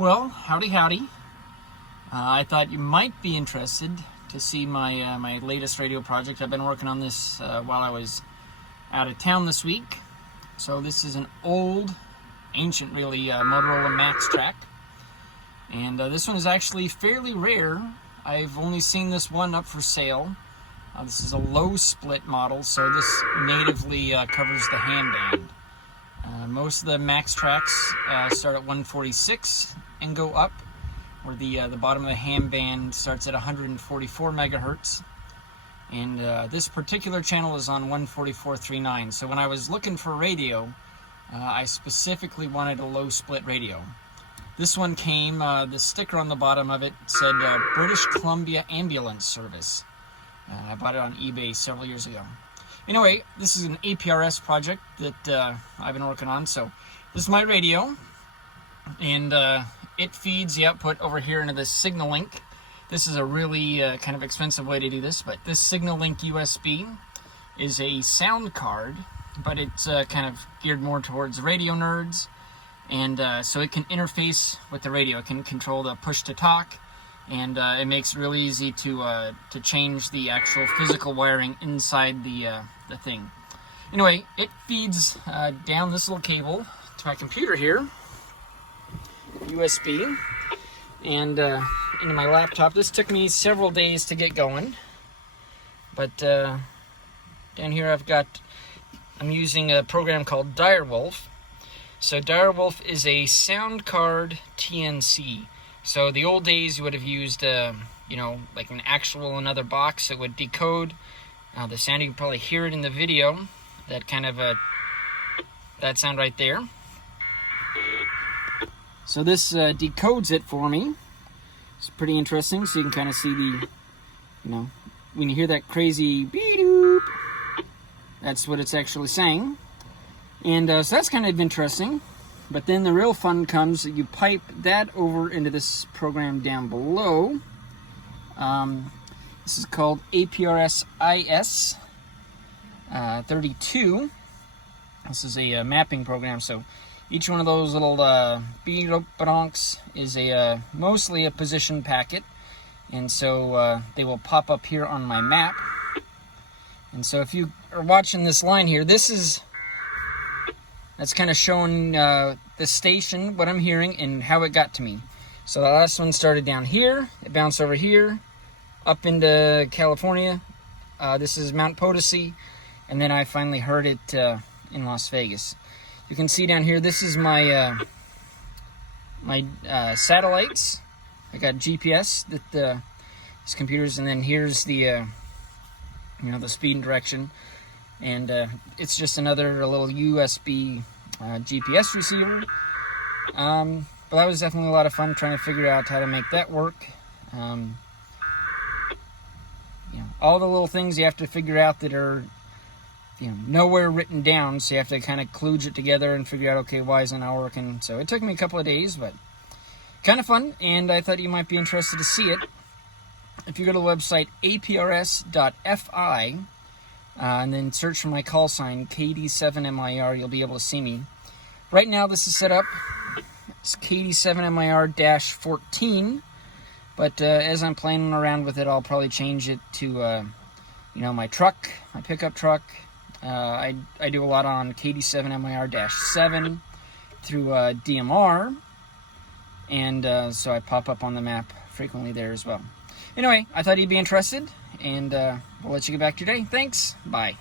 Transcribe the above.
Well, howdy. I thought you might be interested to see my my latest radio project. I've been working on this while I was out of town this week. So this is an old, ancient really, Motorola Max Track. And this one is actually fairly rare. I've only seen this one up for sale. This is a low split model, so this natively covers the ham band. Most of the Max Tracks start at 146 and go up, where the bottom of the ham band starts at 144 megahertz. And this particular channel is on 144.39. So when I was looking for radio, I specifically wanted a low split radio. This one came, the sticker on the bottom of it said British Columbia Ambulance Service. I bought it on eBay several years ago. Anyway, this is an APRS project that I've been working on. So this is my radio, and it feeds the output over here into this Signal Link. This is a really kind of expensive way to do this, but this Signal Link USB is a sound card, but it's kind of geared more towards radio nerds, and so it can interface with the radio. It can control the push to talk, and it makes it really easy to change the actual physical wiring inside the thing. Anyway, it feeds down this little cable to my computer here, USB, and into my laptop. This took me several days to get going, but down here I'm using a program called DireWolf. So DireWolf is a sound card TNC. So the old days you would have used, like an actual another box that would decode the sound. You can probably hear it in the video. That kind of that sound right there. So this decodes it for me. It's pretty interesting. So you can kind of see the, when you hear that crazy beep, that's what it's actually saying. And so that's kind of interesting. But then the real fun comes that you pipe that over into this program down below. This is called APRSIS32. This is a mapping program. So each one of those little beep-donks is mostly a position packet. And so they will pop up here on my map. And so if you are watching this line here, that's kind of showing the station, what I'm hearing, and how it got to me. So the last one started down here, it bounced over here, up into California. This is Mount Potosi, and then I finally heard it in Las Vegas. You can see down here, this is my satellites. I got GPS that these computers, and then here's the the speed and direction. And it's just another little USB GPS receiver. But that was definitely a lot of fun trying to figure out how to make that work. All the little things you have to figure out that are nowhere written down, so you have to kind of kludge it together and figure out, okay, why isn't it working? So it took me a couple of days, but kind of fun, and I thought you might be interested to see it. If you go to the website APRS.FI, and then search for my call sign, KD7MIR, you'll be able to see me. Right now, this is set up. It's KD7MIR-14, but as I'm playing around with it, I'll probably change it to, my truck, my pickup truck. I do a lot on KD7MIR-7 through DMR, and so I pop up on the map frequently there as well. Anyway, I thought you'd be interested, and we'll let you get back to your day. Thanks. Bye.